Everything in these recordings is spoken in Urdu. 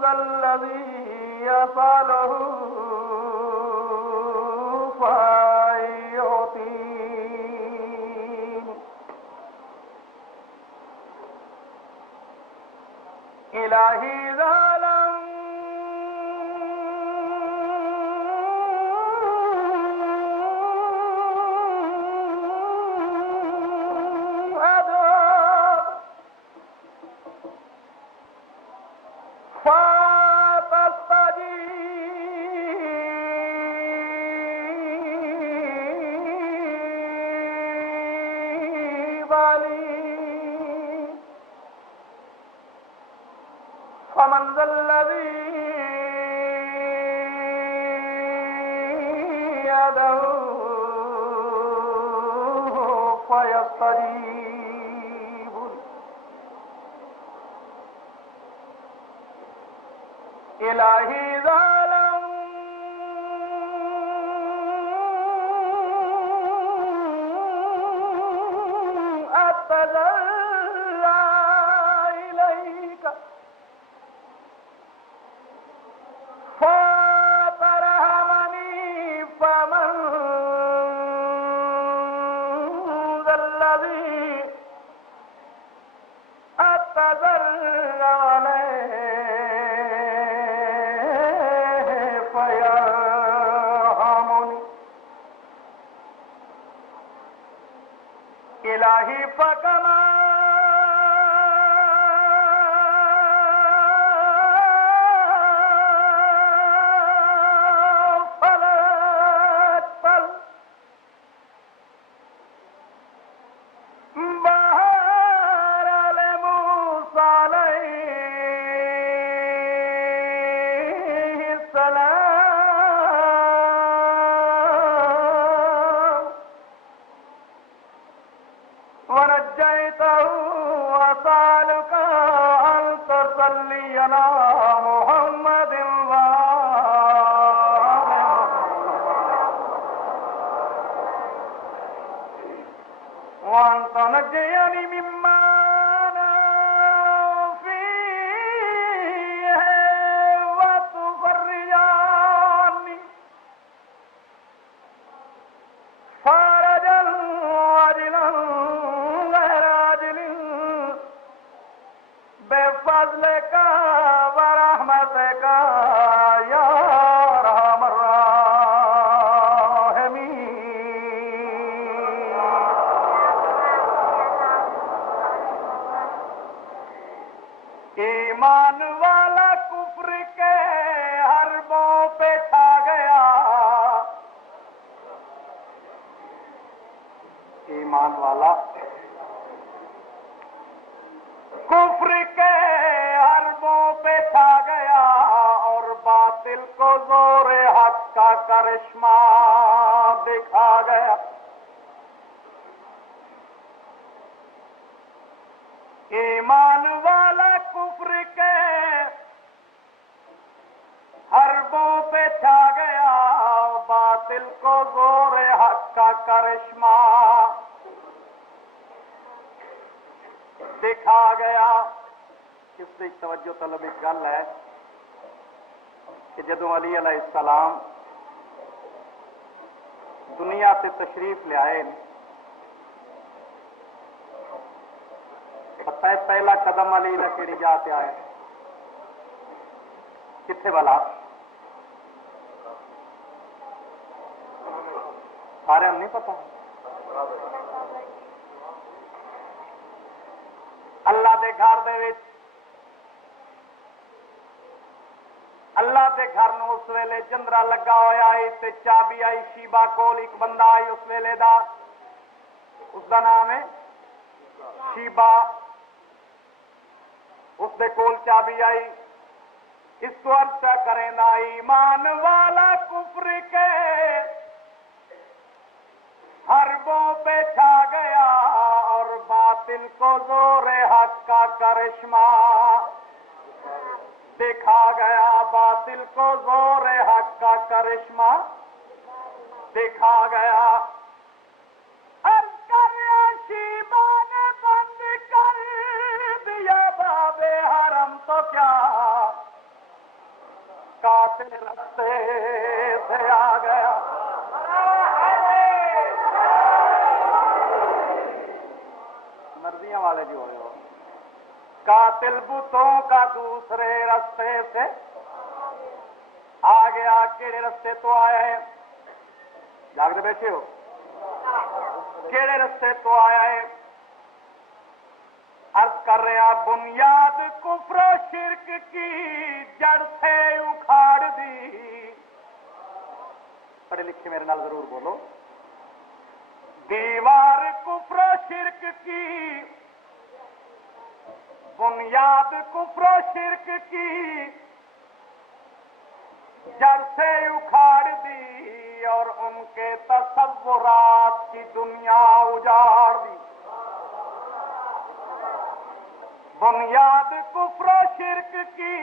ذا الذي يسأله فيعطيه إلهي ظالم فمن ذا الذي يدعوه فيستجيب إلهي ظالم أتذلى إليك فترحمني فمن ذا الذي أتذلى عليه فيرحمني إلهي فكما ونجيته وسألك أن تصلي على محمد وأن تنجيني مما أنا فيه وتفرج عني فرجا عاجلا بفضلك ورحمتك يا أرحم الراحمين ایمان والا کفر کے حربوں پہ چھا گیا ایمان والا کفر کے حربوں پہ چھا گیا اور باطل کو زور حق کا کرشمہ دکھا گیا ایمان والا کفر کے حربوں پہ چھا گیا باطل کو زور حق کا کرشمہ دکھا گیا اس سے توجہ طلب ایک گل ہے کہ جدو علی علیہ السلام دنیا سے تشریف لے آئے پتہ ہے پہلا قدم علی دا کیڑی جا تے آئے کتھے والا سارے نہیں پتہ اللہ دے گھر دے وچ اللہ دے گھر نو اس ویلے جندرا لگا ہویا آئی تے چابی آئی شیبا کول ایک بندہ آئی اس ویلے دا اس دا نام ہے شیبا اس دے کول چابی آئی اس کو عرض کریں نا ایمان والا کفر کے حربوں پہ چھا گیا اور باطل کو زور حق کا کرشمہ دکھا گیا باطل کو زور حق کا کرشمہ دکھا گیا عرض کر شیبا نے بند کر دیا باب حرم تو کیا قاتل رستے سے آ گیا. مرضیاں والے جو ہو قاتل بتوں کا دوسرے رستے سے آ گیا. کیڑے رستے تو آیا ہے؟ جاگتے بیٹھے ہو؟ کیڑے رستے تو آیا ہے؟ عرض کر رہے ہیں بنیاد کفر و شرک کی جڑ سے اکھاڑ دی. پڑھے لکھے میرے نال ضرور بولو. دیوار کفر و شرک کی بنیاد کفر و شرک کی جڑ سے اکھاڑ دی اور ان کے تصورات کی دنیا اجاڑ دی. بنیاد کفر و شرک کی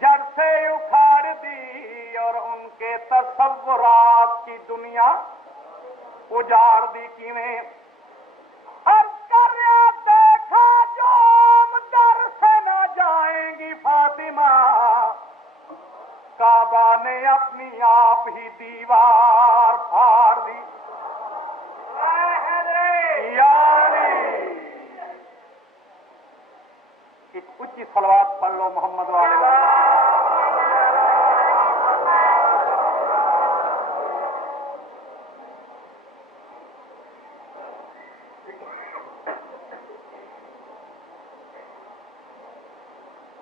جڑ سے اکھاڑ دی اور ان کے تصورات کی دنیا اجاڑ دی. کیویں؟ عرض کر رہا دیکھا جو در سے نہ جائیں گی فاطمہ کعبہ نے اپنی آپ ہی دیوار پھاڑ دی. یعنی ایک اونچی صلوات پڑھ لو محمد والے وسلم.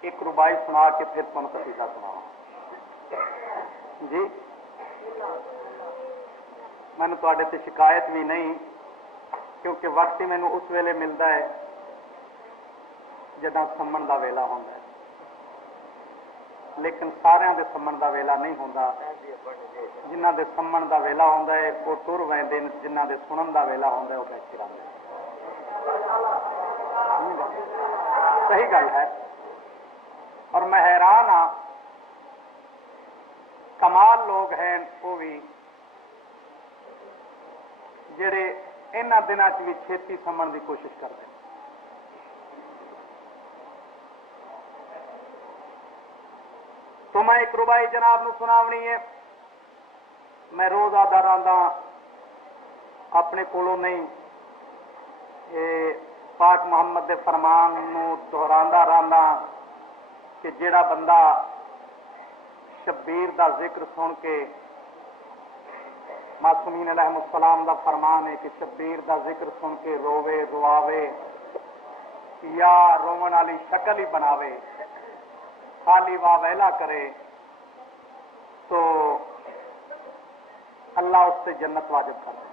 ایک ربائی سنا کے پھر تم قصیدہ سناؤ. جی میں نے تے شکایت بھی نہیں کیونکہ وقت ہی مینوں اس ویلے ملتا ہے جداں سمن دا ویلا ہوندا ہے. لیکن سارے دے سمن دا ویلا نہیں ہوندا. جنہاں دے سمن دا ویلا ہوندا ہے وہ ٹر ویندے نے, جنہاں دے سنن دا ویلا ہوندا ہے وہ بیٹھے رہندے. صحیح گل ہے. اور میں حیران ہاں کمال لوگ ہیں وہ بھی جڑے انہاں دناں چ بھی چھیتی سمن دی کوشش کرتے ہیں. تو میں ایک ربائی جناب نو سناونی ہے. میں روز آدھا رہندا اپنے کولوں نہیں, پاک محمد دے فرمان نو دہراندا رہندا کہ جیڑا بندہ شبیر دا ذکر سن کے, معصومین علیہ السلام دا فرمان ہے کہ شبیر دا ذکر سن کے روے رواوے یا رومن والی شکل ہی بناوے, خالی واہ ویلا کرے تو اللہ اس سے جنت واجب کر دے.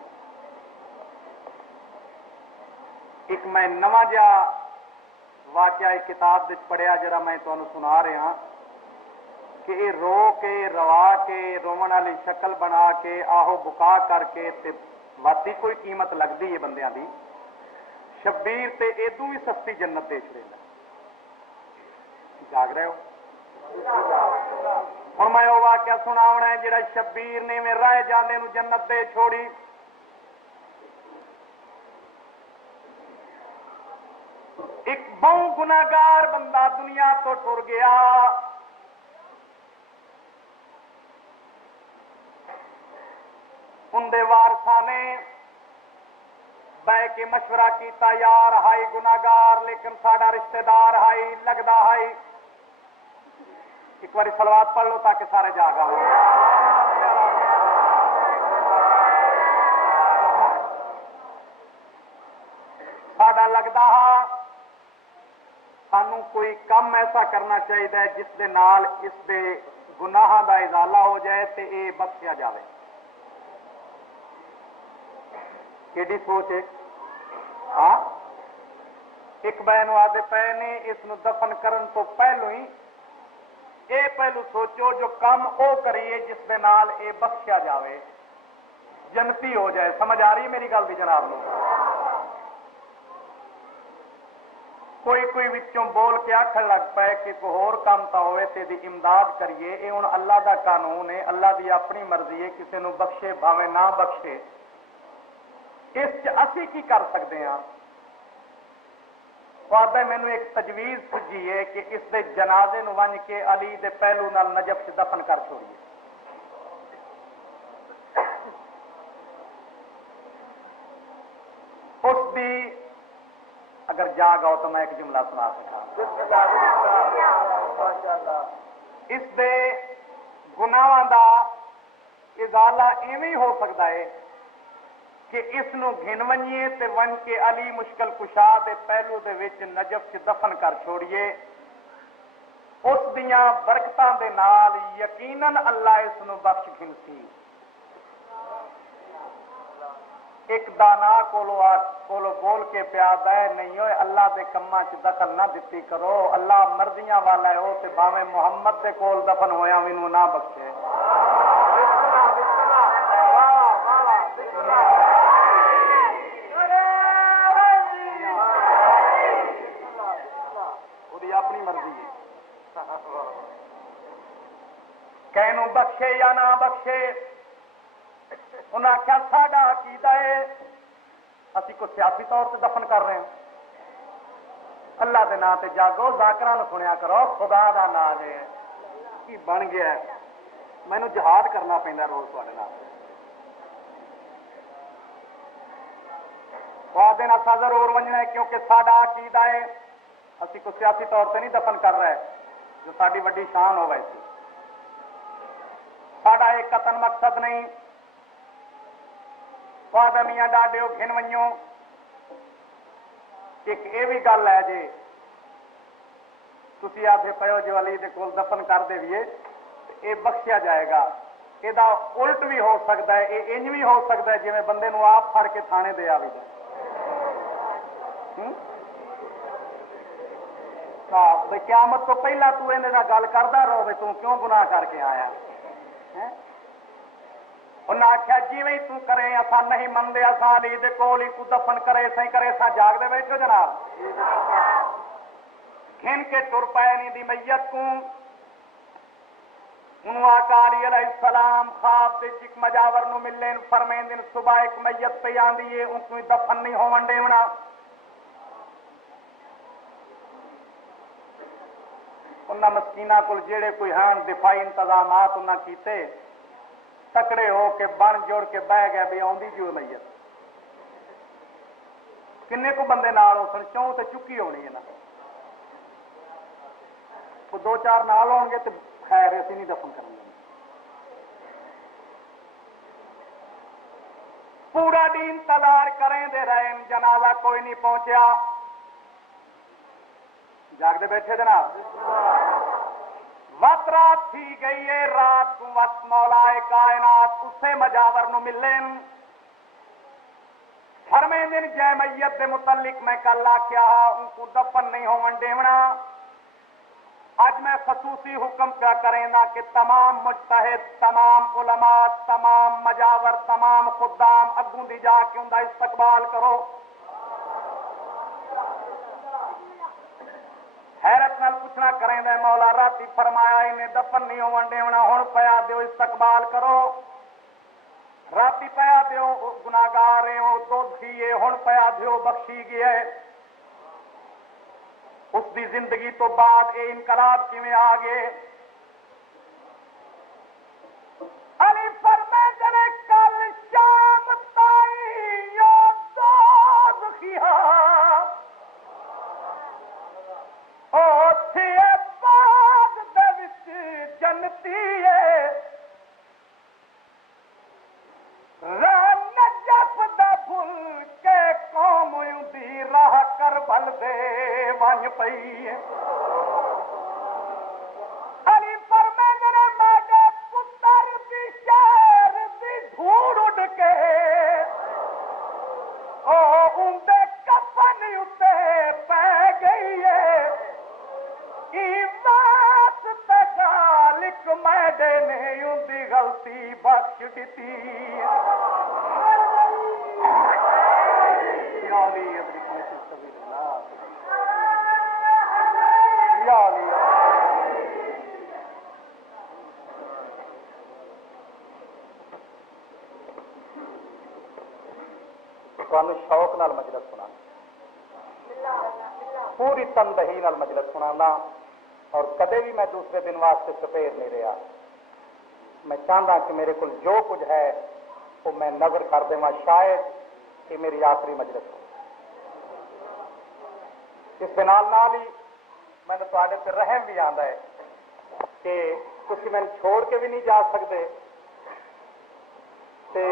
ایک میں نواں جا واقعہ ایک کتاب وچ پڑھیا جڑا میں تمہیں سنا رہا کہ یہ رو کے روا کے رومن والی شکل بنا کے آہو بکا کر کے تے واقعی کوئی قیمت لگتی ہے بندیاں دی. شبیر تے ادو بھی سستی جنت دے چھڑے. جاگ رہے ہو؟ ہوں میں وہ واقعہ سناونا ہے جڑا شبیر نے میں رائے جانے نو جنت دے چھوڑی. ایک بہو گناہگار بندہ دنیا تو ٹر گیا. اندے وارثاں نے بہ کے مشورہ کیتا, یار ہائی گناہگار لیکن ساڈا رشتہ دار ہائی لگدا ہائی. ایک بار صلوات پڑھ لو تاکہ سارے جاگا ہو. ساڈا لگدا ہا سانوں کوئی کم ایسا کرنا چاہیے جس دے نال اس دے گناہاں دا ازالہ ہو جائے تے اے بخشیا جاوے. کیڑی سوچ ہے؟ ہاں ایک بہن آدھے پے نے اس نو دفن کرن تو پہلو ہی اے پہلو سوچو جو کام او کریے جس دے نال اے بخشیا جاوے, جنتی ہو جائے. سمجھ آ رہی ہے میری گل دی جناب نو؟ کوئی وچوں بول کے آکھن لگ پے کہ کوئی ہور کام تا ہوئے تے دی امداد کریے. اے ہن اللہ دا قانون ہے, اللہ دی اپنی مرضی ہے, کسے نو بخشے بھاویں نہ بخشے. اس اسی کی کر سکتے ہیں؟ آدھے مینو ایک تجویز سجی ہے کہ اس دے جنازے نو ونج کے علی دے پہلو نال نجف سے دفن کر چھوڑیے. اس دی اگر جاگ آؤ تو میں ایک جملہ سنا سکا. اس دے گناہاں دا ازالہ ایویں ہو سکتا ہے کہ اس نو گھن ونجیے تے ون کے علی مشکل کشا دے پہلو دے وچ نجف چ دفن کر چھوڑیے. اس دیاں برکتاں دے نال یقیناً اللہ اس نو بخش گھنسی. ایک دانا کولو بول کے پیاد ہے نہیں ہوئے اللہ دے کماں چ دخل نہ دتی کرو. اللہ مرضیاں والا ہے او تے بھاویں محمد دے کول دفن ہویا مینوں نہ بخشے. اپنی مرضی ہے کہنوں بخشے یا نہ بخشے. انہاں آخیا ساڈا عقیدہ ہے اسی کو سیاسی طور سے دفن کر رہے ہیں. اللہ دے نام تے جاگو ذاکراں نوں سنیا کرو. خدا دا نام ہے کی بن گیا ہے. مینوں جہاد کرنا پیندا روز تواڈے نال. دن اصا ضرور ونجنا ہے کیونکہ ساڈا عقیدہ ہے اسی کو سیاسی طور سے نہیں دفن کر رہے جو ساری وڈی شان ہو ویسی. ساڈا ایک قطن مقصد نہیں. میاں ڈاڈیو گھن ونجو ایک یہ بھی گل ہے جی تھی آدھے پیو جو علی دے کول دفن کر دے یہ بخشیا جائے گا. یہ الٹ بھی ہو سکتا ہے. یہ انج بھی ہو سکتا ہے جی بندے نو آپ پھڑ کے تھانے دے آ بھی جائے. بھائی قیامت تو پہلا تو انہیں گل کرتا رہو بھائی توں کیوں گناہ کر کے آیا. انہیں آخیا جی توں کرے اصا نہیں منتے اصا علی دے کول ہی تو دفن کرے سہی کرے اصا جاگتے بیٹھو جناب. گھن کے تر پائے نہیں دی میت کو. انہوں آقا علی علیہ السلام خواب دے چک مجاور نو ملین فرمین دن صبح ایک میت پہ آندی ہے ان کو دفن نہیں ہون دیونا. انہاں مسکیناں کول جڑے کوئی ہان دفاعی انتظامات انہاں کیتے تکڑے ہو کے بن جوڑ کے بہ گیا بھی آندی جو میت. کنے کو بندے نال ہو سن چوں تے چکی ہونی ہے نا. وہ دو چار نال ہون گے تو خیر اسی نہیں دفن کریں گے. پورا دین انتظار کریں دے رہے جنازہ کوئی نہیں پہنچیا. جاگتے بیٹھے جناب. وقت رات تھی گئی ہے رات کو وقت مولا کائنات اسے مجاور نو ملن فرمین دن جے میت دے متعلق میں کل آخیا ان کو دفن نہیں ہون دیونا. آج میں خصوصی حکم کیا کریں گا کہ تمام مجتہد تمام علماء تمام مجاور تمام خدام اگوں دی جا کے ان کا استقبال کرو. حیرت نال پوچھنا کریں دے مولا راتی فرمایا انہیں دفن نہیں ہون دیونا ہن پیا دیو استقبال کرو. راتی پیا دیو گناہگار ہو دوزخی ہے ہن پیا دیو بخشی گیا ہے. اس دی زندگی تو بعد یہ انقلاب کیویں آ گئے. علی فرماندے نے کل شام تائیں یا دوزخیاں جنتی نجف دا بھل کے قوم دی راہ کر بل دے ون پئی. علی فرماندے نے میرے پتر دی شہر دی دھوڑ اڈ کے اندے کفن اتے پی گئی ہے. گالک میڈے نے ان دی غلطی بخش دیتی. شوق نال مجلس سنا پوری تندہی نال مجلس سنانا اور کدے بھی میں دوسرے دن واسطے سپیر نہیں رہا. میں چاہتا کہ میرے کو جو کچھ ہے وہ میں نظر کر دوں، شاید کہ میری آخری مجلس ہو. اس کے نال ہی میں نے تھوڑے پہ رحم بھی آتا ہے کہ تھی میں چھوڑ کے بھی نہیں جا سکتے تے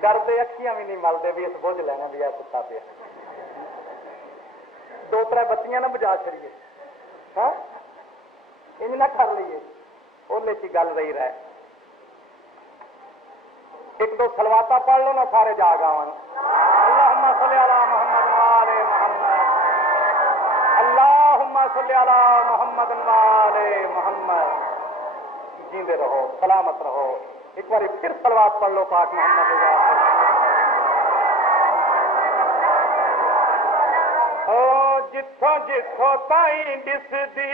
ڈردے اکھیاں بھی نہیں ملتے بھی اس بوجھ لینا بھی ہے کتا پہ. دو تر بتیاں نہ بجا چڑیے، ہاں انج نہ کر لیے، وہ کی گل رہی رہے. ایک دو سلواتا پڑھ لو نا سارے جاگ آن. اللہم صلی علی محمد وآل محمد، اللہم صلی علی محمد وآل محمد. جیندے رہو، سلامت رہو. ایک بار پھر سلوات پڑھ لو پاک محمد جتھوں جتھوں تائیں دس دی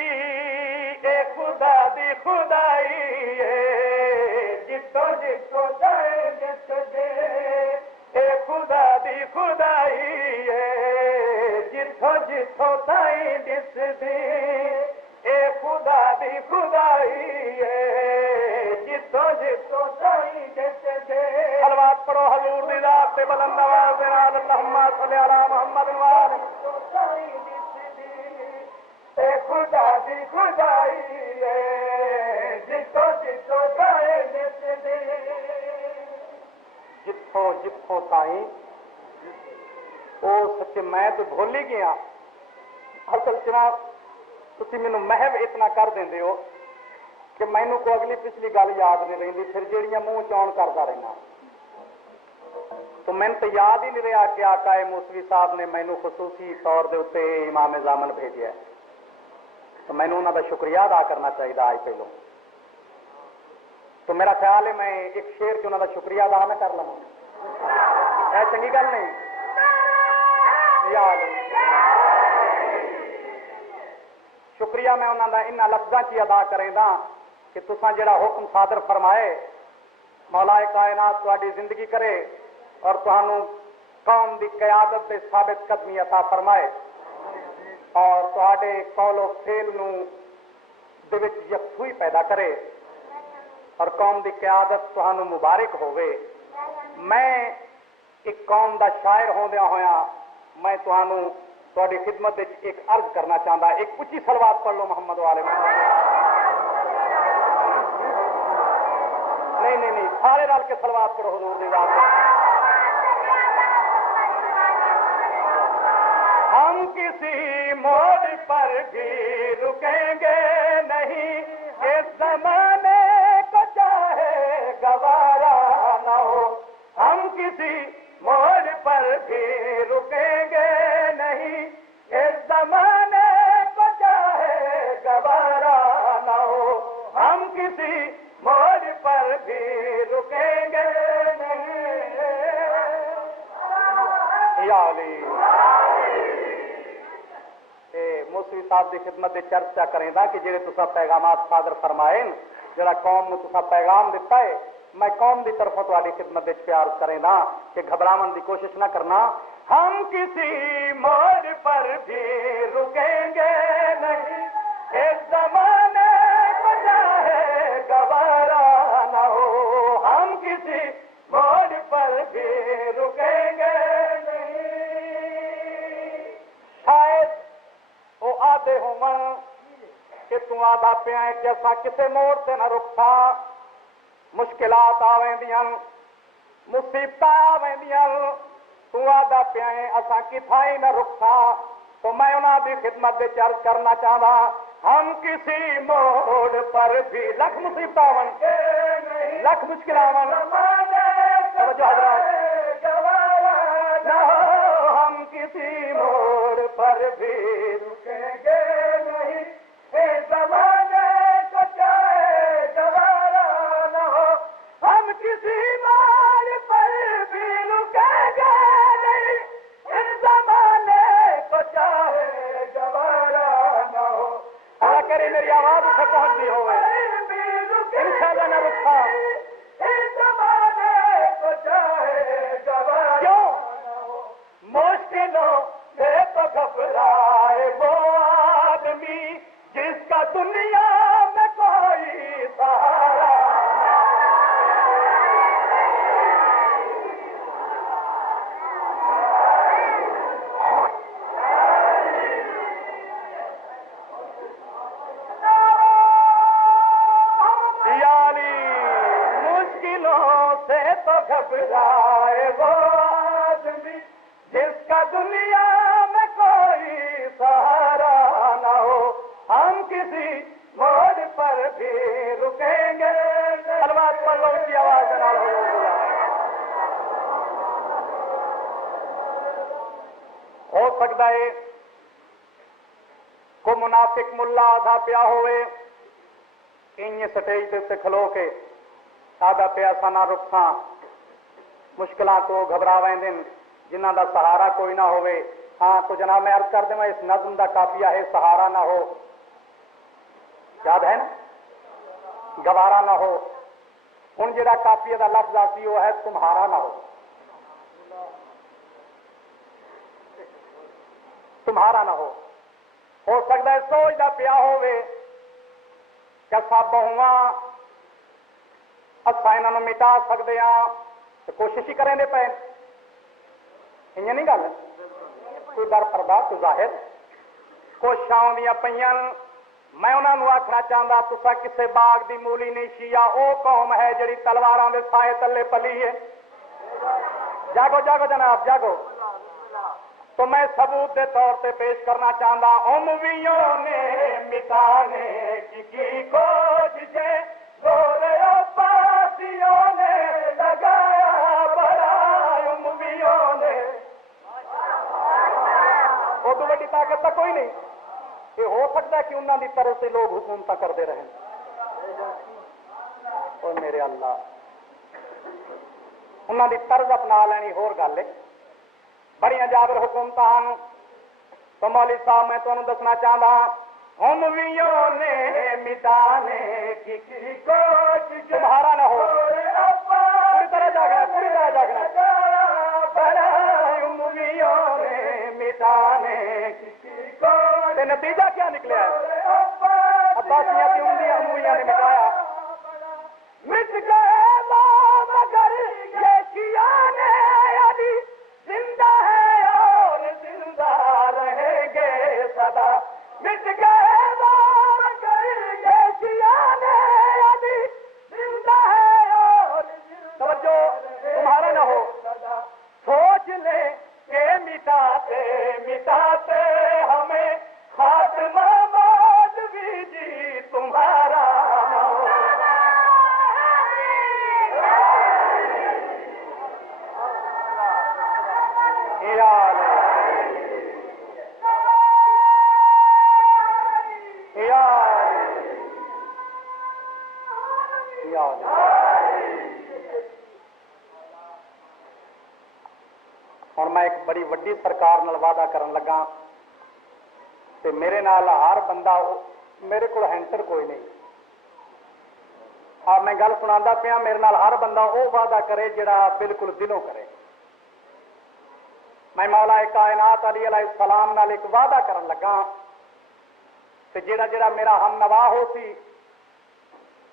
اے خدا دی خدائی ہے، جتھوں جتھوں تائیں دس دی اے خدا دی خدائی ہے، جتھوں جتھوں تائیں دس دی اے خدا دی خدائی ہے، جتھوں جتھوں تائیں دس دی. صلوات پڑھو حضور دی ذات تے بلند آواز نال. اللہم صلی علی محمد وآل خدا دی خدائی ہے، جتوں جتوں تائیں دس دی. جتوں جتوں تائیں وہ سچے میں تو بھول ہی گیا. اصل جناب تھی مینو محب اتنا کر دیں ہو کہ مینو کو اگلی پچھلی گل یاد نہیں رہی، پھر جہاں منہ چون کرتا رہنا. تو میں تو یاد ہی نہیں رہا کہ آقا موسوی صاحب نے مینو خصوصی طور دے اتنے امام زامن بھیجا ہے. تو میں نے انہوں کا شکریہ ادا کرنا چاہیے آج پہلو. تو میرا خیال ہے میں ایک شعر کے انہوں کا شکریہ ادا نہ کر لوں، ہے چنگی گل نہیں؟ یاد شکریہ میں انہوں کا ان لفظوں چ ادا کریں دا کہ تساں جڑا حکم صادر فرمائے مولا کائنات تہاڈی زندگی کرے اور تہانوں قوم دی قیادت دے ثابت قدمی عطا فرمائے اور تہاڈے قول و فعل نو دے وچ یکسوئی پیدا کرے اور قوم دی قیادت تہانوں مبارک ہوے. میں ایک قوم دا شاعر ہوندیا ہویا میں تہانوں تہاڈی خدمت وچ ایک عرض کرنا چاہتا. ایک اچھی صلوات پڑھ لو محمد والے محمد. نہیں نہیں نہیں سارے رل کے صلوات پڑھو حضور دی ذات. ہم کسی موڑ پر بھی رکیں گے نہیں، اس زمانے کو چاہے گوارا نہ ہو. ہم کسی موڑ پر بھی رکیں گے نہیں، اس زمانے کو چاہے گوارا نہ ہو. ہم کسی موڑ پر بھی رکیں گے نہیں. یا علی موسوی صاحب کی خدمت چرچا کریں دا کہ جڑے تسا پیغامات صادر فرمائے جڑا قوم نو تسا پیغام دیتا ہے میں قوم دی طرفوں تہاڈی خدمت وچ پیار کریں دا کہ گھبراون دی کوشش نہ کرنا. ہم کسی موڑ پر بھی رکیں گے نہیں، اس زمانے کو چاہے گوارا نہ ہو. ہم کسی موڑ پر بھی رکیں گے نہیں. شاید وہ آدھے ہون کہ تو آدھا پیا ہے کہ اسا کسے موڑ سے نہ رکھتا. مشکلات آویندیاں، مصیبت آویندیاں، تو آدھا پیا ہے اسا کتھا ہی نہ رکھتا. تو میں انہاں دی خدمت دے عرض کرنا چاہتا ہم کسی موڑ پر بھی لکھ مصیبت آون لکھ مشکل آون توجہ حضرات نہ ہو. ہم کسی موڑ پر بھی رکیں گے نہیں، اس زمانے کو چاہے گوارا نہ ہو. ہم کسی موڑ پر بھی رکیں گے نہیں، اس زمانے کو چاہے گوارا نہ ہو. اللہ کرے میری آواز اسے پہنچتی ہوئے انشاءاللہ نہ رکھا. اس زمانے کو چاہے گوارا کیوں مشکلوں سے تو گھبرائے وہ آدمی جس کا دنیا میں کوئی سہارا گھبرائے وہ آدمی جس کا دنیا میں کوئی سہارا نہ ہو. ہم کسی موڑ پر بھی رکیں گے. الواد پڑھ لو کی آواز نہ ہو سکتا ہے کو منافق ملا آدھا پیا ہوئے ان سٹیج سے کھلو کے آدھا پیا سانا رکھاں مشکلات کو گھبراویں دن جنہ دا سہارا کوئی نہ ہوئے. ہاں تو جناب میں عرض کر دیں اس نظم دا کافیہ ہے سہارا نہ ہو. یاد ہے نا گوارا نہ ہو. ہن جڑا کافیہ دا لفظ آتی وہ ہے تمہارا نہ ہو. تمہارا نہ ہو سکتا ہے سوچ دا پیا ہوئے کہ سب بہواں اساں انہاں نوں مٹا سکدے ہاں تو کوشش ہی کریں دے پے. یہ نہیں گل کوئی در پردہ تو ظاہر کوششاں آدیاں پیاں. میں انہاں نوں آکھنا چاہتا تسا کسے باغ دی مولی نہیں شیعہ او قوم ہے جڑی تلواراں دے سائے تلے پلی ہے. جاگو جاگو جناب جاگو. تو میں ثبوت دے طور پہ پیش کرنا چاہتا امویوں نے مٹانے کی کوششیں گورے پاسیوں نے لگایا بڑا. امویوں نے وہ تو بڑی طاقت تک کوئی نہیں. یہ ہو سکتا ہے کہ انہوں کی طرف سے لوگ حکومت کرتے رہیں. اور میرے اللہ انہوں کی طرز اپنا لینی ہور گل ہے. بڑی جابر حکومت ہیں. تو مولوی صاحب میں تمہیں دسنا چاہتا امویوں نے مٹانے کی کوشش تمہارا نہ ہو. پوری طرح جاگنا پوری طرح جاگنا. امویوں نے مٹانے کی کوشش نتیجہ کیا نکلا ہے؟ عباسیاں کی امویاں نے مٹایا. مٹ گئے مگر یہ شیعہ نے علی زندہ ہے اور زندہ رہیں گے سدا. مٹ گئے مگر یہ شیعہ نے علی زندہ ہے اور توجہ تمہارا نہ ہو. سوچ لے کہ مٹاتے مٹاتے ہمیں خاتمہ مولوی جی تمہارا نہ ہو. اور میں ایک بڑی وڈی سرکار نال وعدہ کرن لگا تے میرے نال ہر بندہ میرے کو ہینٹر کوئی نہیں. اور میں گل سنا پیا میرے نال ہر بندہ وہ وعدہ کرے جڑا بالکل دلوں کرے. میں مولا کائنات علی علیہ السلام نال ایک وعدہ کرن لگا تے جڑا جڑا میرا ہم نوا ہو سی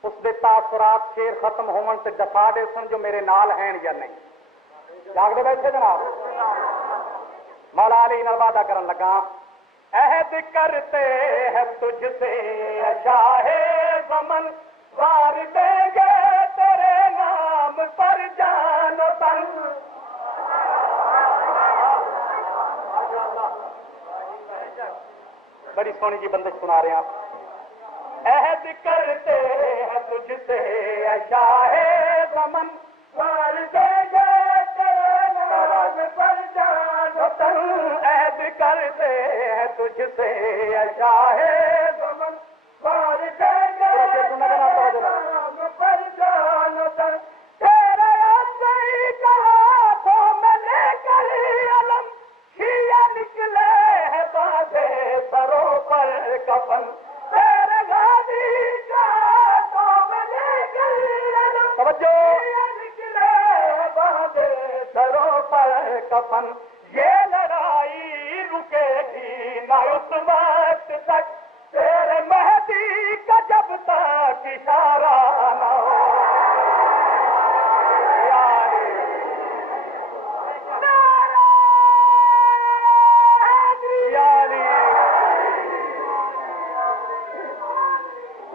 اس دے تاثرات شیر ختم ہون تے دفاع دے سن جو میرے نال ہیں یا نہیں. جاگ دے بیٹھے جناب. مولا علی نال وعدہ کرن لگا عہد کرتے ہیں تجھ سے شاہ زمن وار دیں گے تیرے نام پر جان و تن. بڑی سونی جی بندش سنا رہے ہیں. عہد کرتے ہیں تجھ سے شاہ زمن وار دیں گے تیرے نام پر جان و تن. عہد کرتے ہیں تجھ سے شاہ زمن وار دیں گے تیرے نام پر جان و تن. تیرے افضل کا ہاتھوں میں لے کر علم شیعہ نکلے ہیں باندھے سروں پر کفن. تیرے غازی کا ہاتھوں میں لے کر علم شیعہ نکلے ہیں باندھے سروں پر کفن. یہ لڑائی رکے گی نہ اس وقت تک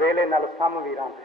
ਵੇਲੇ ਨਾਲ ਸਮ ਵੀ ਰਹਿੰਦੇ।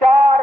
4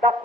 10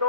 2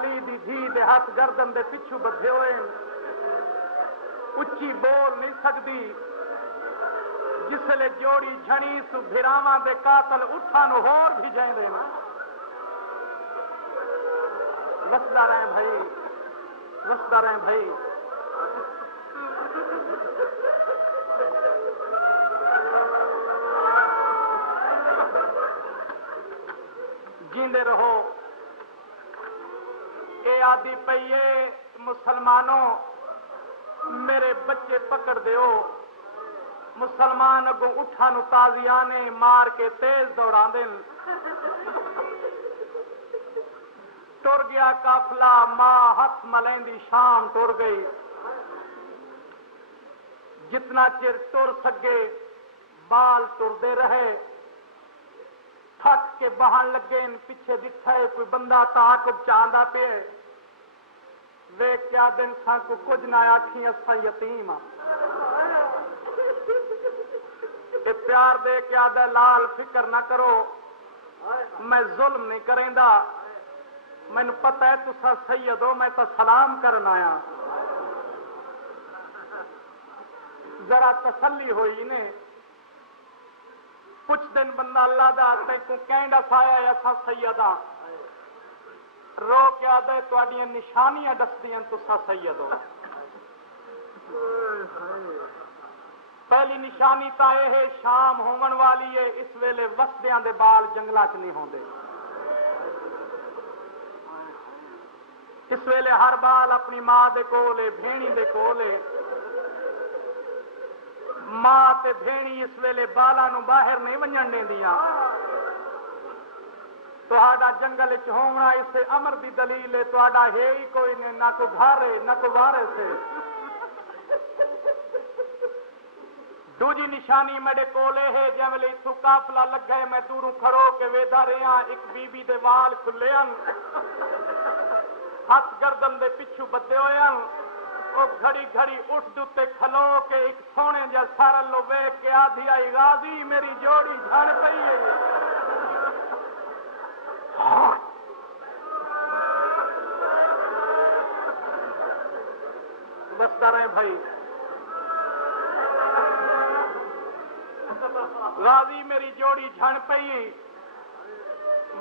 علی دی دھی دے ہاتھ گردن دے پچھو بدھے ہوئے اچھی بول نہیں سکتی جسلے جوڑی جھنی سو بھراواں دے قاتل اٹھا نو ہور بھی جائیں دے نا وسدا رہے بھائی وسدا رہے بھائی جیندے رہو اے آدھی پئیے مسلمانوں میرے بچے پکڑ دیو مسلمان اگوں اٹھا نو تازیانے مار کے تیز دوڑا دن ٹر گیا قافلہ ماں ہاتھ ملیندی شام ٹر گئی جتنا چر ٹر سکے بال ٹردے رہے تھک کے بہن لگے ان پیچھے دکھا ہے کوئی بندہ تعاقب چاہندا پہ ویک کیا دن سا کو کچھ نہ آکھی اسا یتیم کہ پیار دے کے آدھا لال فکر نہ کرو میں ظلم نہیں کریں دا میں نے پتہ ہے تسا سید ہو میں تو سلام کرنا آیا ذرا تسلی ہوئی نے کچھ دن بندہ اللہ دا تے کو کہندا سایا ایسا سیداں رو کے آدھے تواڈیاں نشانیاں دسدیاں تسا سید ہو پہلی نشانی تا یہ ہے شام ہون والی ہے اس ویلے وسدیاں دے بال جنگلاں چ نہیں ہوندے اس ویلے ہر بال اپنی ماں دے کولے بھیڑی دے کولے ماں تے بھیڑی اس ویلے بالاں نو باہر نہیں ونجن دیندیاں تہاڈا جنگل وچ ہونا اس امر دی دلیل ہے تہاڈا ہے ہی کوئی نہیں نہ کوئی گھر ہے نہ کوئی وارث ہے دوجی نشانی میرے کولے ہے جیویں اتوں قافلہ لگا ہے میں دوروں کھڑو کے ویدا رہا ایک بی بی دے وال کھلے ہیں ہاتھ گردن دے پچھو بدے ہوئے ہیں وہ گھڑی گھڑی اٹھ دوتے کھلو کے ایک سونے جا سارا لو ویکھ کے آدھی آئی غازی میری جوڑی جھڑ پئی ہے بستا رہے بھائی غازی میری جوڑی جھڑ پئی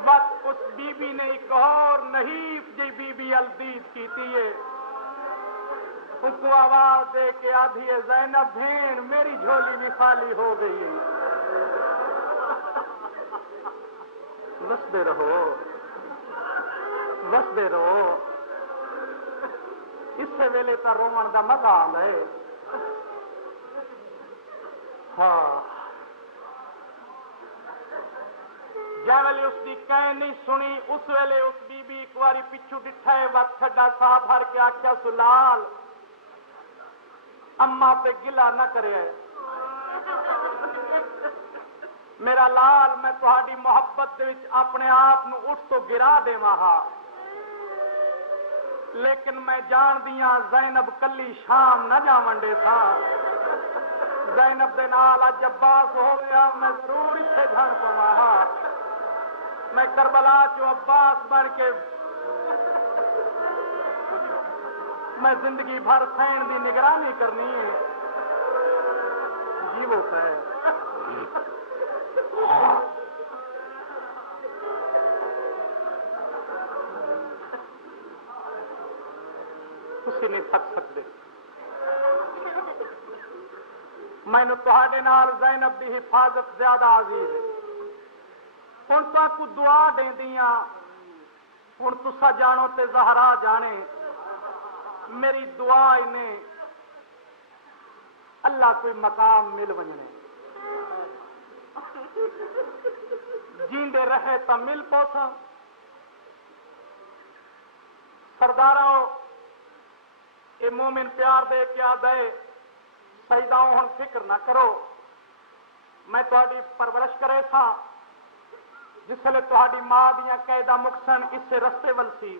وقت اس بی بی نے ایک اور نحیف جی بی بی الدید کیتی ہے اس کو آواز دے کے آدھی ہے زینب بھین میری جھولی بھی خالی ہو گئی ہے وسدے رہو اس سے ویلے تا رومن دا مزہ آندا ہے ہاں جے ویلے اس کی کہہ نہیں سنی اس ویلے اس بی بی ایک باری پچھو ڈٹھا ہے وقت چھڈا سا بھر کے آخیا سلال اما پہ گلا نہ کرے میرا لال میں تہاڈی محبت دے وچ اپنے آپ نو اٹھ تو گرا دیواں ہاں لیکن میں جان دیاں زینب کلی شام نہ جاون دے سا زینب دے نال اج عباس ہو گیا میں ضرور اتنے جان پواں ہاں میں کربلا چو عباس بن کے میں زندگی بھر سین دی نگرانی کرنی ہے جی وہ ہے تسی نہیں تھک سکتے مینوں تہاڈے نال زینب دی حفاظت زیادہ عزیز ہے ہن تاکو دعا دیندیاں ہن تسا جانو تے زہرا جانے میری دعا انہیں اللہ کوئی مقام مل ونجنے جیندے رہے تا مل پوسا سرداراں اے مومن پیار دے کے آدھے سجداؤں ہن فکر نہ کرو میں تہاڈی پرورش کرے تھا جس لئے تہاڈی ماں دیاں قیدہ مقصن اس سے رستے ول سی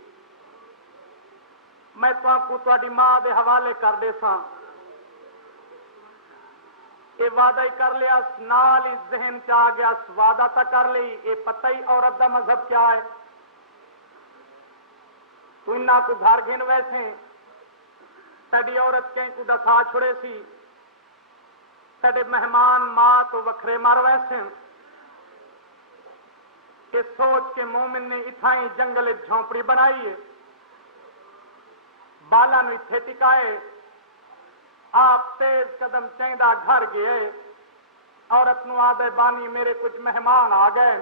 میں کو تہاڈی ماں دے حوالے کر دے سا یہ وعدہ ہی کر لیا نال ہی ذہن چ آ گیا وعدہ تا کر لی یہ پتہ ہی عورت دا مذہب کیا ہے تو انہاں کو گھر گھن ویسے تیری عورت کہیں کو دسا چھڑے سی تیرے مہمان ماں تو وکھرے مر ویسے کہ سوچ کے مومن نے اتھائی جنگل جھونپڑی بنائی ہے بالا نو اتھے ٹکائے آپ تیز قدم چیندہ گھر گئے عورت نو آدھے بانی میرے کچھ مہمان آ گئے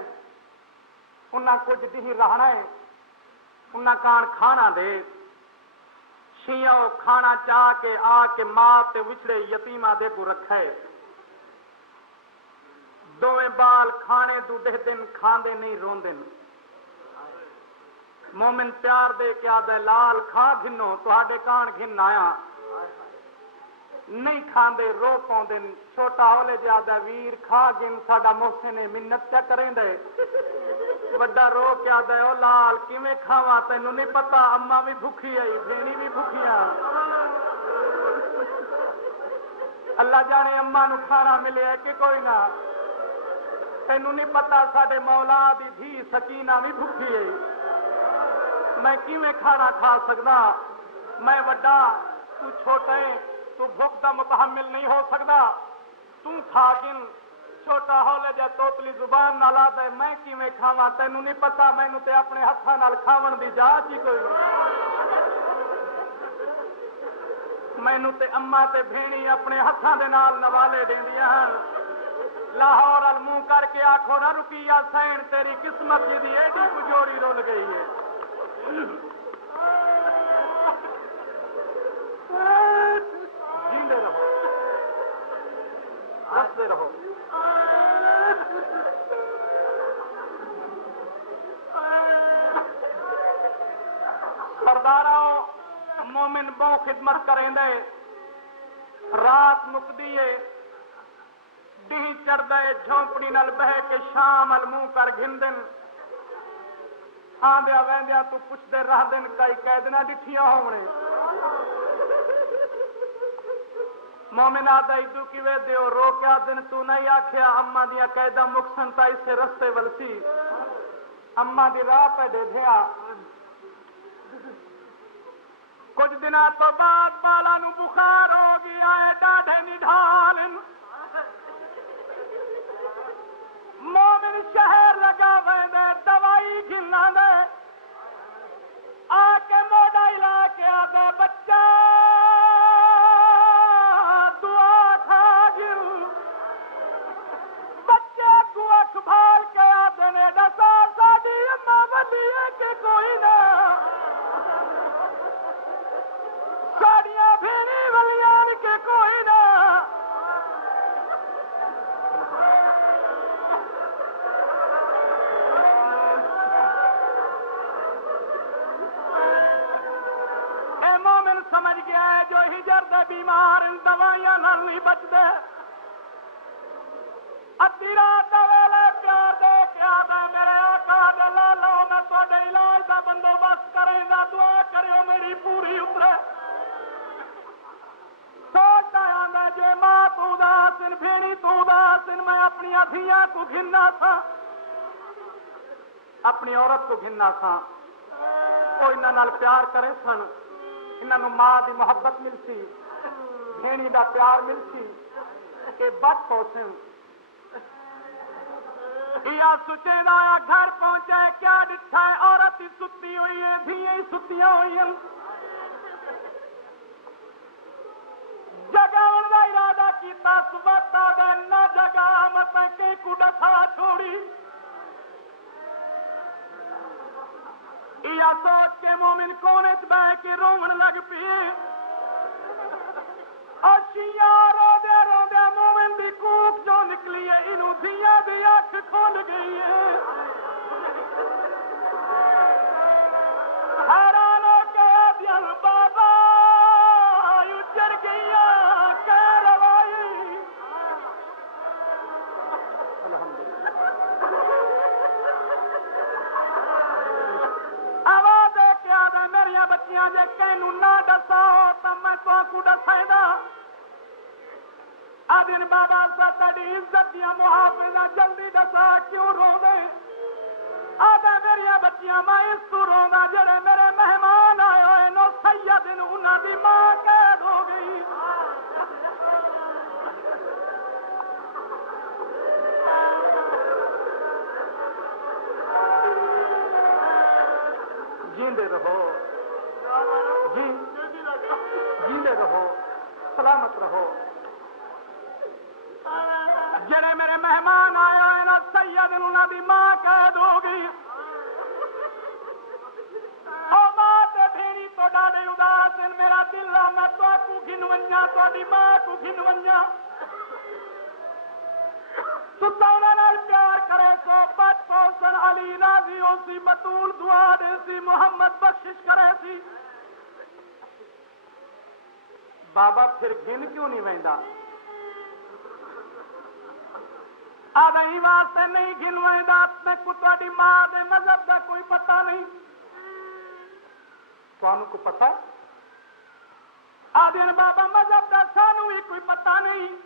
انہاں کچھ دہی رہنا ہے انہاں کان کھانا دے شیعہ کھانا چاہ کے آ کے ماں تے وچھڑے یتیمہ دے کو رکھے دویں بال کھانے دو دہ دن کھاندے نہیں روندن مومن پیار دے کے آدھے لال کھا گھنو تو آڈے کان گھن آیا نہیں کھاندے رو پاؤندن چھوٹا ہولے جادہ ویر کھا گن ساڈا محسن منت کیا کریں دے وڈا رو کے آدھے او لال کیویں کھاواں تینوں نہیں پتا اماں بھی بھوکھی آئی بھینی بھی بھوکھیاں اللہ جانے اماں نو کھانا ملے ہے کہ کوئی نہ تینوں نہیں پتا ساڈے مولا دی دھی سکینہ بھی بھوکھی ہے میں کیویں کھانا کھا سکدا میں وڈا تو چھوٹے تو بھوک دا متحمل نہیں ہو سکدا تو کھا گن چھوٹا ہولے جے توتلی زبان نال آدے میں کیویں کھاواں تینوں نہیں پتا مینوں تے اپنے ہتھاں نال کھاون دی جاچ ہی کوئی مینوں تے اماں تے بھینی اپنے ہتھاں دے نال نوالے دیندیاں ہن لاہور ال منہ کر کے آکھو نہ رکیا سین تیری قسمت دی ایڈی کجوری رول گئی ہے جیندے رہو ہنستے رہو سرداراں مومن بہو خدمت کریں دے رات مکدی ہے ڈی چڑھ دے جھونپڑی نال بہ کے شام ال منہ کر گھن دن آندیا ویندیا تو پوچھتے رہ دن کئی قیدنا ڈٹھیاں ہونے مومن آدھا ادو کی وے دیو رو کیا دن تو نہیں آکھیا اماں دیا قیدہ مکسن تا اسے رستے ولسی اماں دی راہ پہ دے دیا کچھ دنہ تو بعد بالا نو بخار ہو گیا ہے ڈاڑھے نڈھالن مومن شہر لگا ویندے دوائی گھلنا دے آ کے موڈا ہلا کے آدھے بچہ دعا کھا گل بچے کو اکھ بھال کے آدھے نے ڈسا ساڈی اماں بدی ہے کہ کوئی نہ ساڑیاں بھینی ولیان کے کوئی نہ سمجھ گیا ہے جو ہجر دے بیمار ان دوائیاں نال نہیں بچ دے ادھی رات ویلے پیار دے کے آدھے میرے آقا دے لے لو میں تواڈے علاج دا بندوبست کریں دا دعا کریو میری پوری اترے سوچتا آندا جے ماں تو اداسن بھیڑی تو اداسن میں اپنی دھیاں کو گھننا تھا اپنی عورت کو گھننا تھا وہ انہاں نال پیار کرے سن انہوں ماں دی محبت ملسی بھینی دا پیار ملسی کہ بٹ ہو سن یا سچے دایا گھر پہنچے کیا ڈٹھا ہے عورت ہی ستی ہوئی ہے دھییں ہی ستیاں ہوئی ہیں جگہ ان کا ارادہ کیتا سبت آگے نہ جگہ مت کہ کو ڈسا چھوڑی یا سوچ کے مومن کونے بہ کے رومن لگ پیے اشیاء رو دے مومن دی کوک جو نکلی ہے انہوں دیا دی اکھ کھول گئی ہے حیران ہو کے دیل بابا اجڑ گیا کہ روائی میریا بچیاں جے کینوں نہ دساؤ تو میں کو دسائی دا آدن بابا سا تیری عزت دیا محافظہ جلدی دسا کیوں رو دے آدھے میریا بچیاں میں اس تو رو دا جڑے میرے مہمان جیندے رہو جی جیندے رہو سلامت رہو جڑے میرے مہمان آئے ہوئے نا سید انہوں دی ماں کہہ دو گی او ماں تے بھیڑی تو ڈاڑے اداس میرا دل آ میں تو کو گھنونجا تہاڈی ماں کو گھنونجا سلطانہ پیار کرے سو بچ پوسن علی راضی ہو سی بطول دعا دے سی محمد بخشش کرے سی بابا پھر گھن کیوں نہیں ویندا آدھائی واسطے نہیں گھن ویندا میں کو تہاڈی ماں دے مذہب دا کوئی پتہ نہیں تانوں کو پتہ آدھے بابا مذہب دا سانوں ہی کوئی پتہ نہیں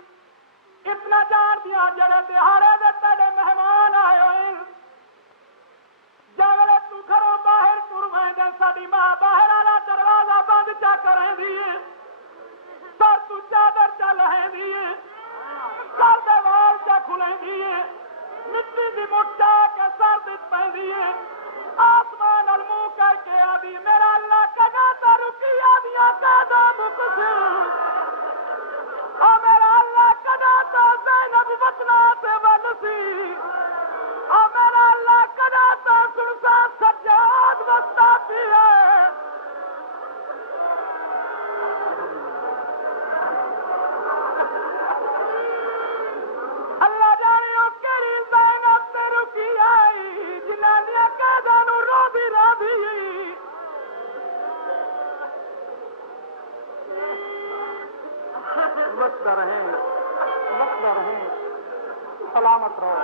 اتنا جان دیا جڑے دہاڑے دے تیرے مہمان آئے ہوئے جاگلے تو گھروں باہر ٹر ویندے ساڈی ماں باہر والا دروازہ بند چا کریں دی سر تو چادر چا لہیں دی سر دے وال چا کھلیں دی مٹی دی مٹا کے سر دت پیندی آسمان المو کر کے آدھی میرا اللہ کجا تا رکی آدیاں قیدا مقصر میرا اللہ کدا تا زینب وطنا سے ونسی میرا اللہ کدا تا سنسا سجاد وستا پی ہے اللہ جانے او کیڑی زینب تے رکی آئی جنانیاں قیدا نو روبی رابی وقت رہیں سلامت رہو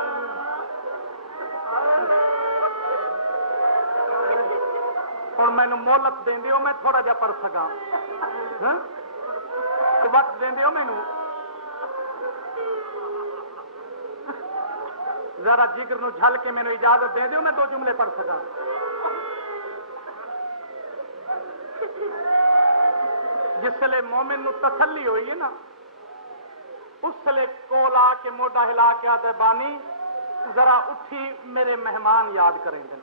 اور مینو مہلت دین دیو میں تھوڑا جا پڑھ سکا وقت دین دیو مینو ذرا جگر نو جھل کے مینو اجازت دے دیو میں 2 جملے پڑھ سکا جس لئے مومن نو تسلی ہوئی ہے نا اس لئے کول آ کے موٹا ہلا کے آتے بانی ذرا اٹھی میرے مہمان یاد کریں گے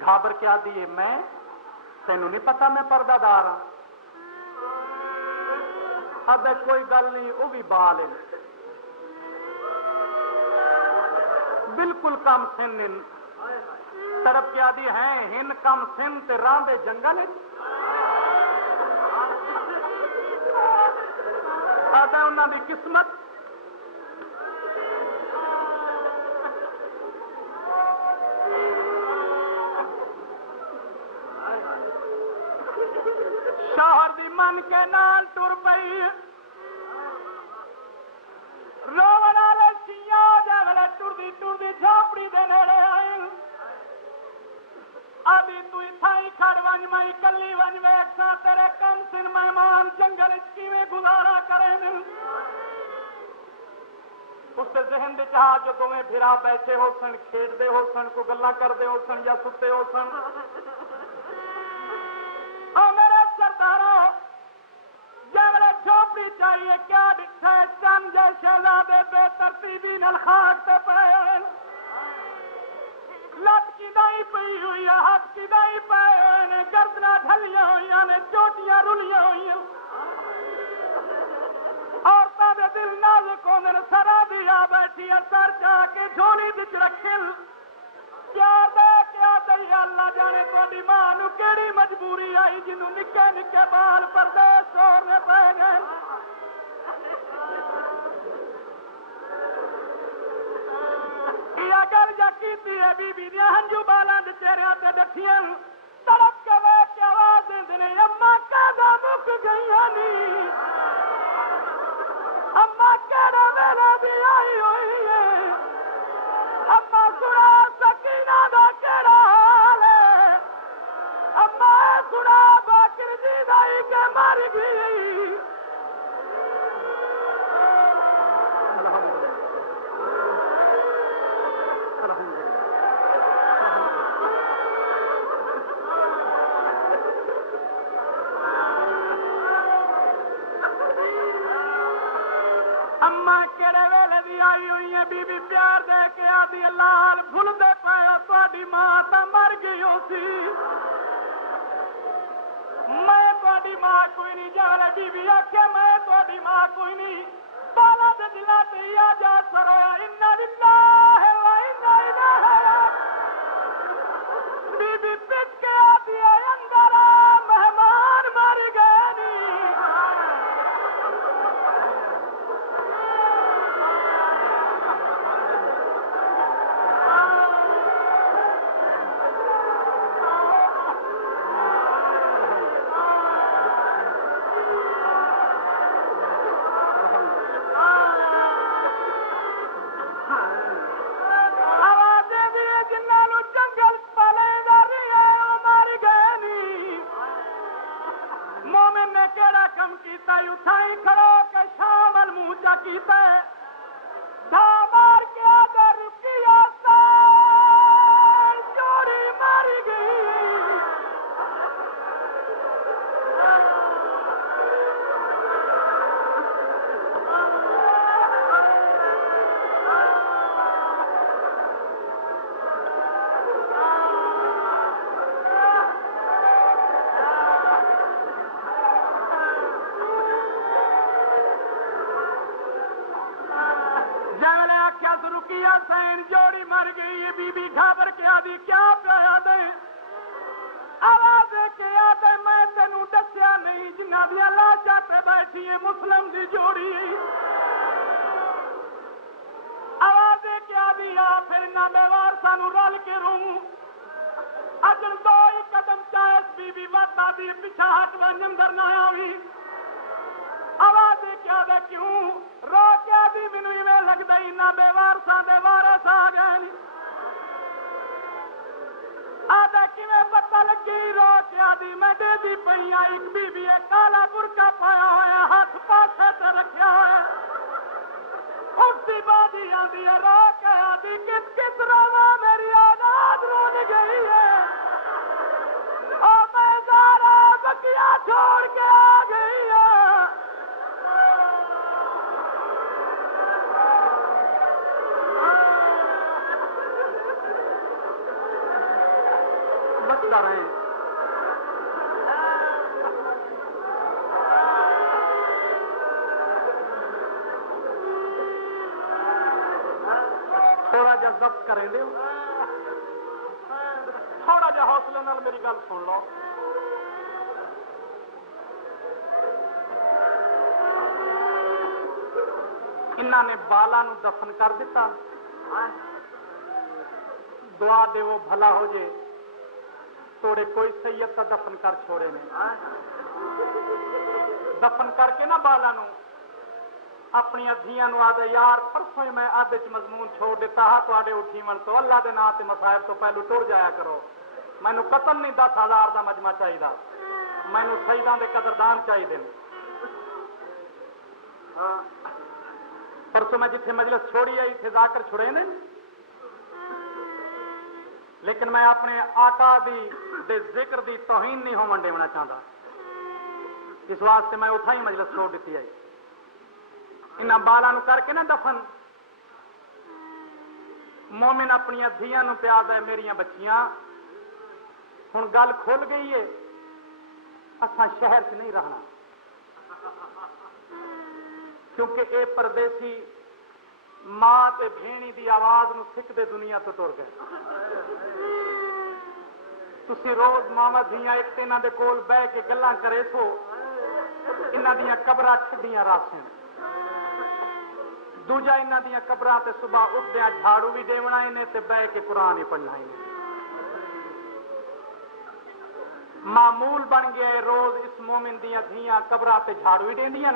گھابر کیا دیے میں تینوں نہیں پتا میں پردہ دار ہوں اب کوئی گل نہیں وہ بھی بال ہے بالکل کم سن طرف کیا دی ہیں ہن کم سن تے راندے جنگل آدھا انہاں دی قسمت شوہر دی من کے نال ٹر پئی روون والے سیاں جاوے ٹردی جھاپڑی دے نیڑے آئی ابھی تو اتھائی کھڑ ونج میں کلی ونج ویکھ سا تیرے کم سن مہمان جنگل کیویں گزارا کریں اس کے ذہن دے چاہا جو تمہیں بھرا بیٹھے ہو سن کھیڈ دے ہو سن کو گلاں کر دے ہو سن یا ستے ہو سن او میرے سرداروں جاوے جھوپڑی چاہیے کیا ڈٹھے چند جے شہزادے بے ترتیبی نال خاک تے پئے لت کی دائی پئی ہوئی ہے ہاتھ کی دائی پئے نے گردناں ڈھلیاں ہوئی نے چوٹیاں رلیاں ہوئی عورتاں دے دل نازک ہوندے سرا دی آ بیٹھی سر چاہ کے جھولی وچ رکھل کیا دے کیا دئی اللہ جانے تہاڈی ماں نو کیڑی مجبوری آئی جنوں نکے نکے بال پردیس چھوڑنے پے گئے گل جا کیتی ہے بی بی دیا ہنجو بالاں دے چہریاں تے ڈٹھیاں تڑپ کے ویکھ کے آواز دیندے نے اماں کہدا مک گئیاں نی اماں کہڑے ویلے دی آئی ہوئی ہے اماں سنا سکینہ دا کہڑا حال ہے اماں سنا باکر جی دائی کے مر گئی بی بی پیار دے کے آدھی لال بھول دے پایا تہاڈی ماں تا مر سی میں تھوڑی ماں کوئی نہیں جانے بی بی آکھے میں تھوڑی ماں کوئی نہیں بالا دے دلا تے یا جا سرویا انا للہ و انا الیہ راجعون بی بی پٹ کے آتی ہے اندر مہمان مر گئے نہیں جوڑی مر گئی بی بی گھابر کے آدھی کیا پیا دے آواز کے آدھے میں تینوں دسیا نہیں جنہ دیا لاشاں تے بیٹھی ہے مسلم دی جوڑی آواز کے آدھی آ پھر نہ بیوار سانو رل کے روں اجن دو ہی قدم چاہت بی بی وقت آدھی پیچھا ہٹ ونجم در نہ آوی آواز کیا دے کیوں رو کیا دی مینوں ایویں لگدا ہی نہ بے وارثاں دے وارث آ گئے آدھا کیویں پتہ لگی رو کیا دی میں دے دی پئیاں ایک بی بی کالا برقع پایا ہوا ہاتھ پاسے تے رکھیا ہوا اٹھتی بادی آندی ہے رو کے آدھی کس کس رواں میری اولاد رون گئی ہے او میں زارا بکیا چھوڑ کے آ گئی ہے بچتا رہے تھوڑا جا ضبط کریں دے تھوڑا جا حوصلے نال میری گل سن لو انہاں نے بالا نو دفن کر دیتا دعا دے وہ بھلا ہو جے توڑے کوئی سید تا دفن کر چھوڑے نے دفن کر کے نا بالا نو اپنی ادھیاں نو آدھے یار پرسوں میں آدھے چ مضمون چھوڑ دیتا ہاں تو آڈے اٹھی من تو اللہ دے نا تے مصائب تو پہلو ٹر جایا کرو میں نو قتل نہیں 10,000 دا مجمع چاہیے میں نو سیداں دے قدردان چاہیے پرسوں میں جتھے مجلس چھوڑی آئی تھے ذاکر چھڑے نے لیکن میں اپنے آقا دی دے ذکر دی توہین نہیں ہو منڈے ہونا چاہتا اس واسطے میں اٹھائی مجلس چھوڑ دیتی آئی انہاں بالا نو کر کے نا دفن مومن اپنی دھیاں نو پیاد ہے میریاں بچیاں ہن گل کھل گئی ہے اساں شہر سے نہیں رہنا کیونکہ اے پردیسی ماں تے بھینی دی آواز نو سکھ دے دنیا تو ٹر گئے تسی روز ماما دھیاں ایک تیناں دے کول بہ کے گلاں کرے سو انہاں دیاں قبراں چھڈیاں راسیں دوجا انہاں دیاں قبراں تے صبح اٹھدیاں جھاڑو بھی دیونا انہیں تے بہ کے قرآن ہی پڑھنا انہیں معمول بن گیا ہے روز اس مومن دیاں دھیاں قبراں تے جھاڑو ہی دیندیاں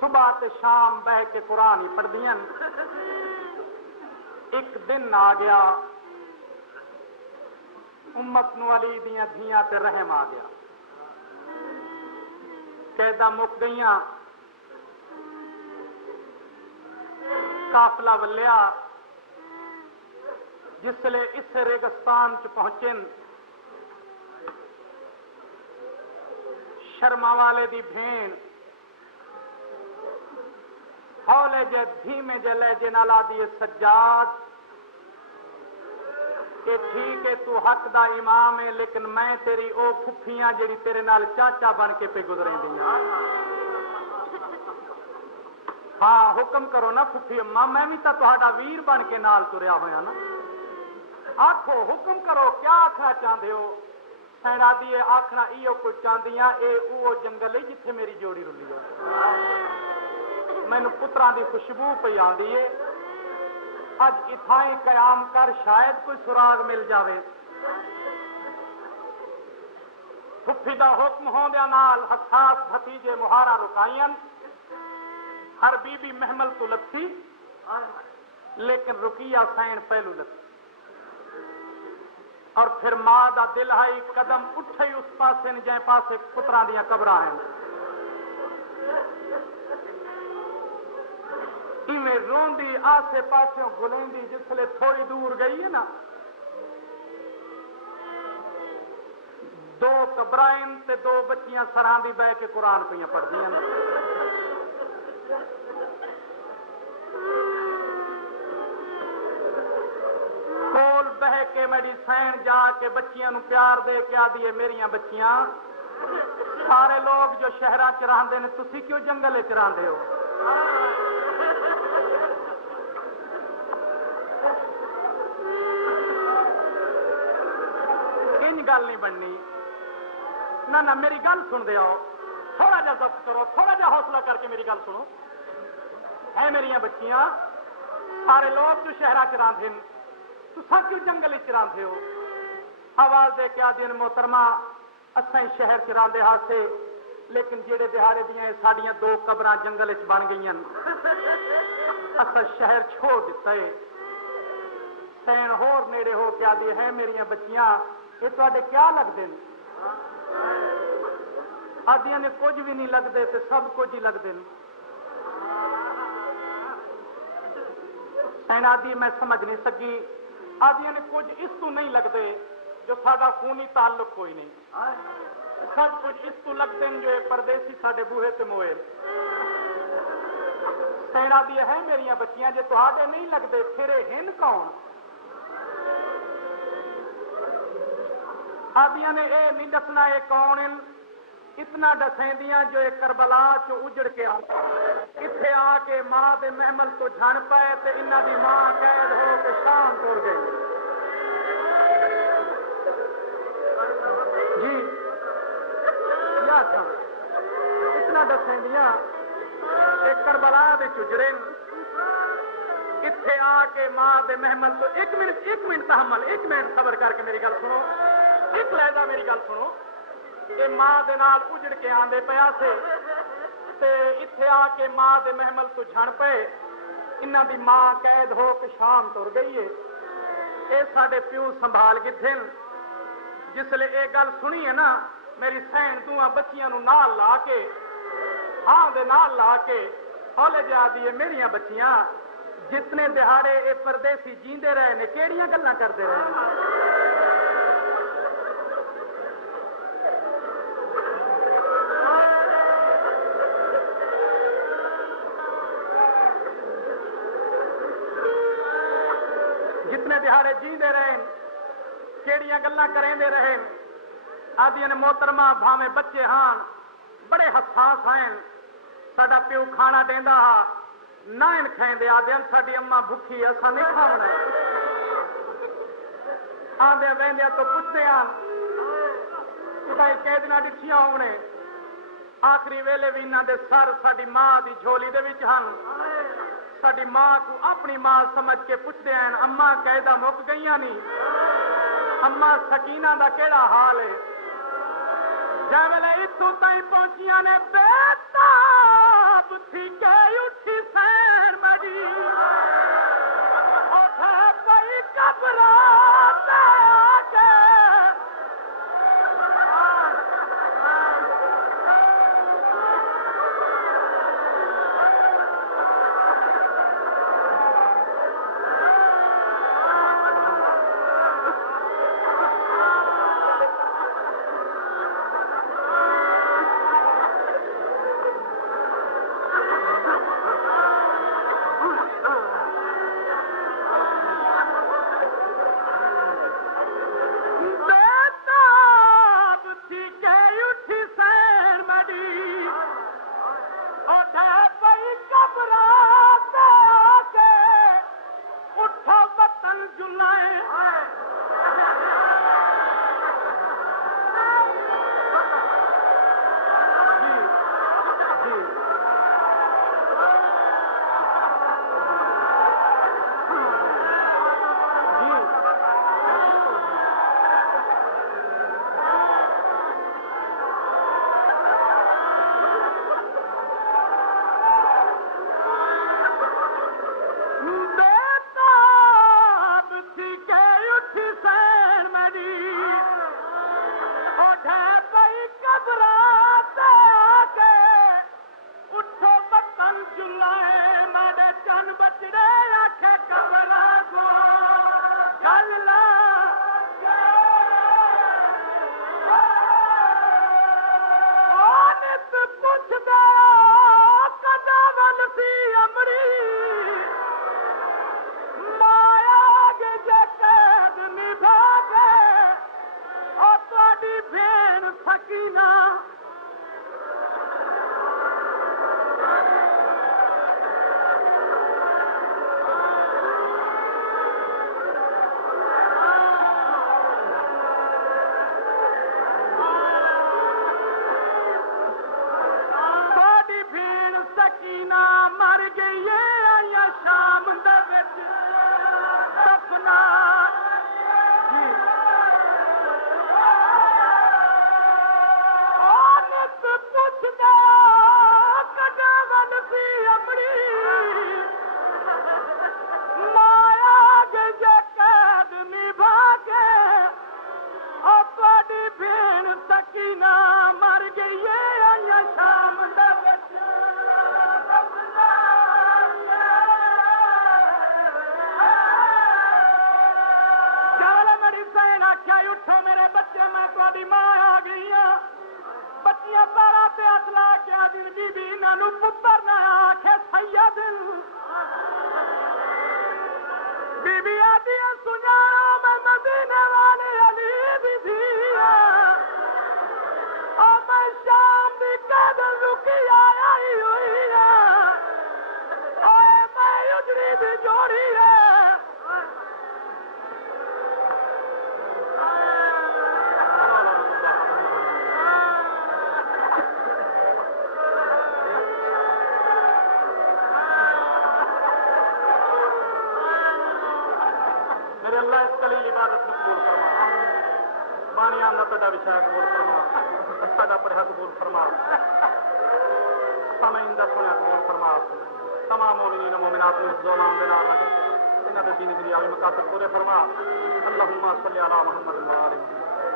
صبح تے شام بہ کے قرآن ہی پڑھ دیاں ایک دن آ گیا امت نو علی دیاں دھیاں تے رحم آ گیا قیداں مک گئیاں قافلہ ولیا جس لئے اس ریگستان چ پہنچن شرما والے دی بھین ہولے جے دھیمے جے لے جے نالا دی سجاد کہ ٹھیک ہے تو حق دا امام ہے لیکن میں تیری او پھپھیاں جڑی تیرے نال چاچا بن کے پہ گزریں دیاں. ہاں حکم کرو نا پھپھی اماں میں بھی تہاڈا ویر بن کے نال تریا ہویا نا. آکھو حکم کرو کیا آکھنا چاہتے ہو. سینا دی آکھنا ایو کچھ چاہدیاں اے او جنگل ہے جتھے میری جوڑی رلی ہے. مینوں پتراں دی خوشبو پئی آندی ہے. اج اتھائیں قیام کر شاید کوئی سراغ مل جاوے. پھپھی دا حکم ہوندیاں نال حساس بھتیجے مہارا رکائیں. ہر بی بی محمل تو لتھی لیکن رکیہ سین پہلو لتھی. اور پھر ماں دا دل ہائی قدم اٹھے اس پاسے جائیں پاسے پتراں دیاں قبراں ہیں. ایویں روندی آسے پاسوں گلیندی جسلے تھوڑی دور گئی ہے نا دو قبرائن تے دو بچیاں سراں دی بہ کے قرآن پہ پڑھدیاں نے. کول بہ کے میری سین جا کے بچیاں نو پیار دے کے آدھی ہے میریاں بچیاں سارے لوگ جو شہراں چ رہندے نے تسی کیوں جنگل وچ رہندے ہو. انج گل نہیں بننی. نہ میری گل سن دے آؤ. تھوڑا جا ضبط کرو تھوڑا جا حوصلہ کر کے میری گل سنو. اے میریاں بچیاں سارے لوگ جو شہراں چ رہندے نے تساں کیوں جنگل وچ رہندے ہو. آواز دے کے آدھی محترمہ اساں شہر چ رہندے ہاسے لیکن جڑے دہاڑے دیاں ساڈیاں دو قبراں جنگل وچ بن گئیاں اساں شہر چھوڑ دتا ہے. سین ہور نیڑے ہو کے آدھی ہے میریاں بچیاں یہ تواڈے کیا لگدے نے. آدیاں نے کچھ بھی نہیں لگتے تے سب کچھ ہی لگتے ہیں. سین آدھی میں سمجھ نہیں سکی. آدیاں نے کچھ اس تو نہیں لگتے جو ساڈا خونی تعلق کوئی نہیں. سب کچھ اس تو لگتے ہیں جو پردیسی ساڈے بوہے تے موئے. سین آدھی ہے میریاں بچیاں جے تہاڈے نہیں لگتے پھر ہن کون. آدیاں نے اے نہیں دسنا اے کون ہیں. اتنا دسیں دیاں جو ایک کربلا چو اجڑ کے اتنے آ کے ماں دے محمل تو جھن پائے تے انہاں دی ماں قید ہو کے شام توڑ گئی. جی اتنا دسیں دیاں ایک کربلا دے چجڑے اتنے آ کے ماں دے محمل تو ایک منٹ تحمل 1 منٹ صبر کر کے میری گل سنو. ایک لہجہ میری گل سنو. یہ ماں دے نال اجڑ کے آندے پیا سے تے اتنے آ کے ماں دے محمل تو جھن پے. انہاں دی ماں قید ہو کے شام تر گئی ہے. اے ساڈے پیو سنبھال کتھے. جسلے اے گل سنی ہے نا میری سین دوواں بچیاں نو نال لا کے ہاں دے نال لا کے ہولے جا دی میریاں بچیاں جتنے دہاڑے اے پردیسی جیندے رہے نے کیڑیاں گلاں کردے رہے نے. جتنے دہاڑے جیندے رہے کیڑیاں گلاں کریندے رہے. آدیاں نے محترمہ بھاویں بچے ہاں بڑے حساس ہیں. ساڈا پیو کھانا دیندا ہا نہ ان کھیندے. آدیاں ساڈی اماں بھکھی اساں نہیں کھاونا. آندے ویندے تو پوچھتے ہیں خدائی قید نہ ڈٹھیاں ہونے. آخری ویلے بھی انہاں دے سر ساڈی ماں دی جھولی دے وچ ہن. ساڈی ماں کو اپنی ماں سمجھ کے پوچھتے ہیں اماں قیدا مک گئیاں نہیں. اماں سکینہ دا کیڑا حال ہے. جے ویلے اتوں تائیں پہنچیاں نے بےتاب تھی کہ اٹھی سین مڑی اٹھے پئی قبرات آگے. تھوڑی ماں آ گئی بچیاں پیرا تے ہاتھ لا کے آدھی بی بی انہاں پتر نہ آکھے سید بی بی آدھی سنیارو میں مدینے والے علی دی تھی اور میں شام دی قیدل رکی آئی ہوئی اے میں اجڑی بھی جوڑی میرے اللہ اس کلیل عبادت کو قبول فرما بانیان نہ پیدا بچھایا قبول فرما پیدا پڑھا قبول فرما سامعین دا سنیا قبول فرما تمام مومنین مومنات میں زومان بنا رکھے انہاں دے دین دنیا میں مقاصد پورے فرما اللہم صلی علی محمد و آلہ محمد